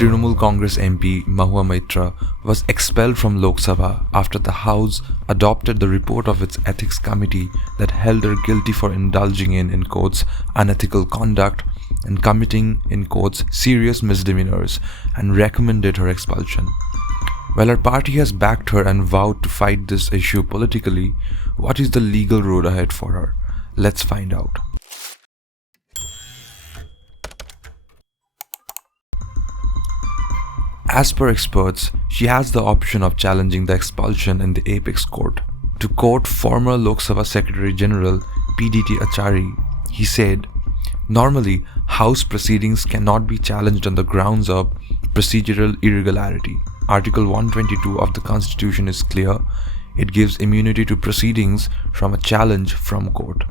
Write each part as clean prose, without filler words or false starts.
Trinamool Congress MP Mahua Moitra was expelled from Lok Sabha after the House adopted the report of its ethics committee that held her guilty for indulging in quotes, unethical conduct and committing, in quotes, serious misdemeanours, and recommended her expulsion. While her party has backed her and vowed to fight this issue politically, what is the legal road ahead for her? Let's find out. As per experts, she has the option of challenging the expulsion in the apex court. To quote former Lok Sabha Secretary General PDT Achari, he said, "Normally, House proceedings cannot be challenged on the grounds of procedural irregularity. Article 122 of the Constitution is clear. It gives immunity to proceedings from a challenge from court."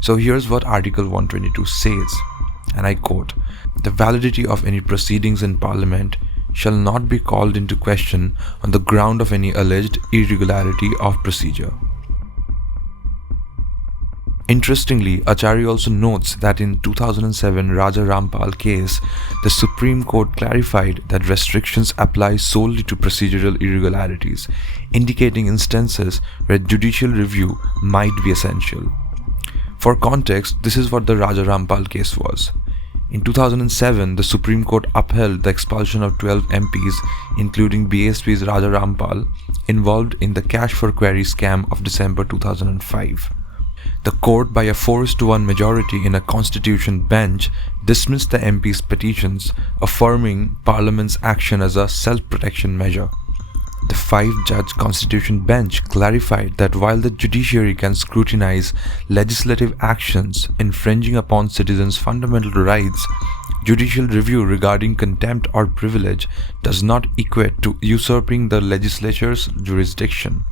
So here's what Article 122 says, and I quote, "The validity of any proceedings in Parliament shall not be called into question on the ground of any alleged irregularity of procedure." Interestingly, Achari also notes that in 2007 Raja Rampal case, the Supreme Court clarified that restrictions apply solely to procedural irregularities, indicating instances where judicial review might be essential. For context, this is what the Raja Rampal case was. In 2007, the Supreme Court upheld the expulsion of 12 MPs, including BSP's Raja Rampal, involved in the cash for query scam of December 2005. The court, by a 4:1 majority in a constitution bench, dismissed the MP's petitions, affirming Parliament's action as a self-protection measure. The 5-judge constitution bench clarified that while the judiciary can scrutinize legislative actions infringing upon citizens' fundamental rights, judicial review regarding contempt or privilege does not equate to usurping the legislature's jurisdiction.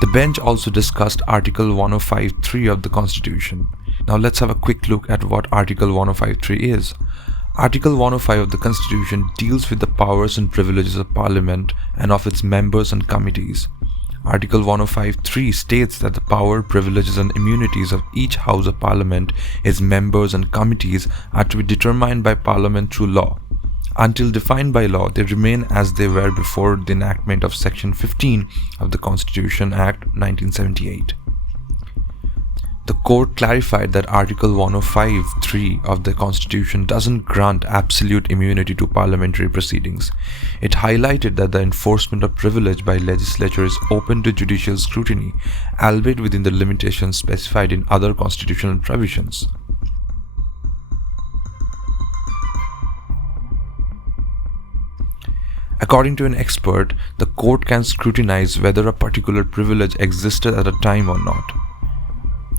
The bench also discussed Article 105(3) of the Constitution. Now let's have a quick look at what Article 105(3) is. Article 105 of the Constitution deals with the powers and privileges of Parliament and of its members and committees. Article 105(3) states that the power, privileges and immunities of each House of Parliament, its members and committees are to be determined by Parliament through law. Until defined by law, they remain as they were before the enactment of Section 15 of the Constitution Act 1978. The court clarified that Article 105(3) of the Constitution doesn't grant absolute immunity to parliamentary proceedings. It highlighted that the enforcement of privilege by legislature is open to judicial scrutiny, albeit within the limitations specified in other constitutional provisions. According to an expert, the court can scrutinize whether a particular privilege existed at a time or not.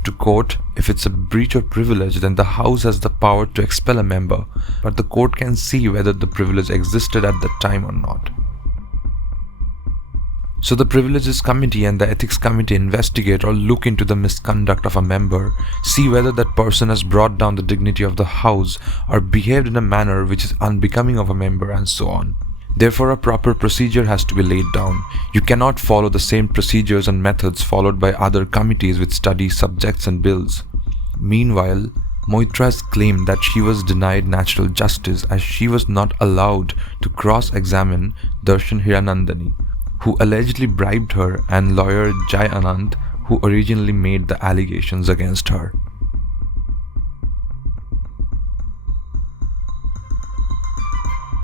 To quote, "If it's a breach of privilege, then the House has the power to expel a member, but the court can see whether the privilege existed at that time or not." So the Privileges Committee and the Ethics Committee investigate or look into the misconduct of a member, see whether that person has brought down the dignity of the House or behaved in a manner which is unbecoming of a member, and so on. Therefore, a proper procedure has to be laid down. You cannot follow the same procedures and methods followed by other committees with study subjects and bills. Meanwhile, Moitra has claimed that she was denied natural justice as she was not allowed to cross-examine Darshan Hiranandani, who allegedly bribed her, and lawyer Jai Anand, who originally made the allegations against her.